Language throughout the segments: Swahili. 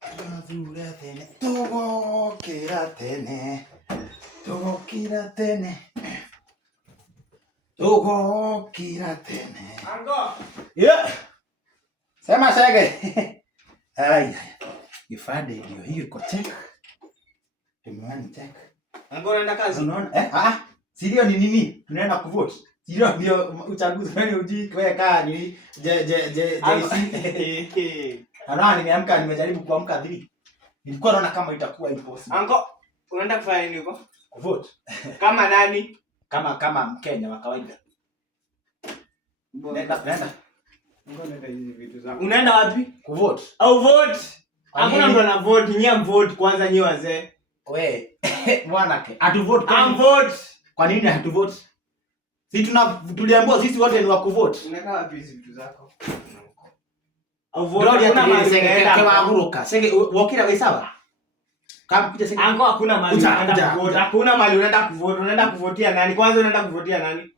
Tũgathure tene, tũgokĩra tene, tũgokĩra tene, tũgokĩra tene. Ango. Yeah. Sema Chege. Ai, kifade ndio hiyo iko check. Tumewani check. Ango unaenda kazi? Unaona? Sirio ni nini? Tunaenda kuvote. Sirio ndio uchaguzi wani uji kweka ni JC. Ana nimeamka nimejaribu kuamka 3. Nilikuwa naona kama itakuwa impossible. Ango, unaenda kufanya nini huko? Kuvote. Kama nani? Kama Mkenya wa kawaida. Nenda. Ngoja hizi vitu zangu. Unaenda wapi? Kuvote. Au vote? Hakuna mtu ana vote, nyie mvote kwanza nyie wazee. We, bwanake, atu vote kwa nini? Vote. Kwa nini hatu vote? Sisi tuliambiwa sisi wote ni wa kuvote. Unaenda wapi hizi vitu zako? Au vote kuna mali unaenda kwa guruka. Sege wokira we sawa? Kama kuja sege. Ango hakuna mali unaenda kuvote. Hakuna mali unaenda kuvote. Unaenda kuvotia nani? Kwanza unaenda kuvotia nani?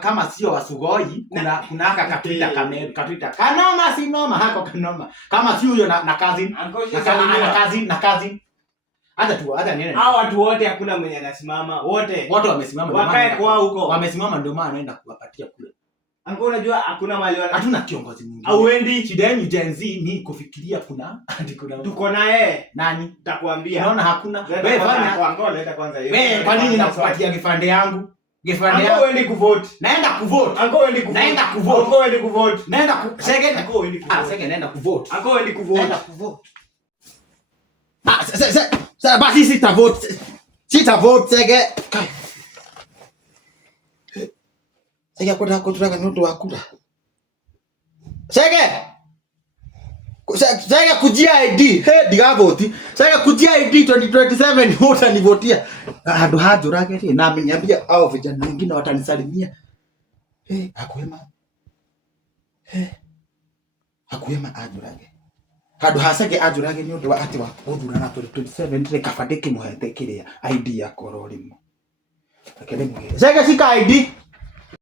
Kama sio Wasugoi kuna haka katwita Kameru katwita kanoma si noma hako kanoma kama si huyo na cousin na cousin hata nini hao watu wote hakuna mwenye anasimama wote wamesimama wakae kwa huko wamesimama ndio maana naenda kuwapatia kule. Ango unajua hakuna mali hatuna kiongozi mwingine au wendi shida yenu Gen Z ni kufikiria kuna tuko na yeye nani nitakwambia unaona hakuna wewe fanya kwa Ango leta kwanza hiyo wewe kwa nini nakupatia kifande yangu Ango wendi kuvote. Naenda kuvote. Ango wendi kuvote. Naenda kuvote. Ango wendi kuvote. Naenda Sege. Ango wendi kuvote. Sege naenda kuvote. Ango wendi kuvote. Naenda kuvote. Sasa basi sitavote. Sitavote Sege. Sege kwa kutaka nyoto wakula. Sege. Sege kujia ID. Digavoti. Sege kujia ID 2027 wote nivotia. Hado hajo rake na ameniambia hao vijana wengine watanisalimia. Hakuema. Hakuema ajo rake. Hado hasake ajo rake ni ndo ati wa kuthura na 2027 ndire kabadeke muhete kiria ID ya kororimo. Akele muge. Sege sika ID.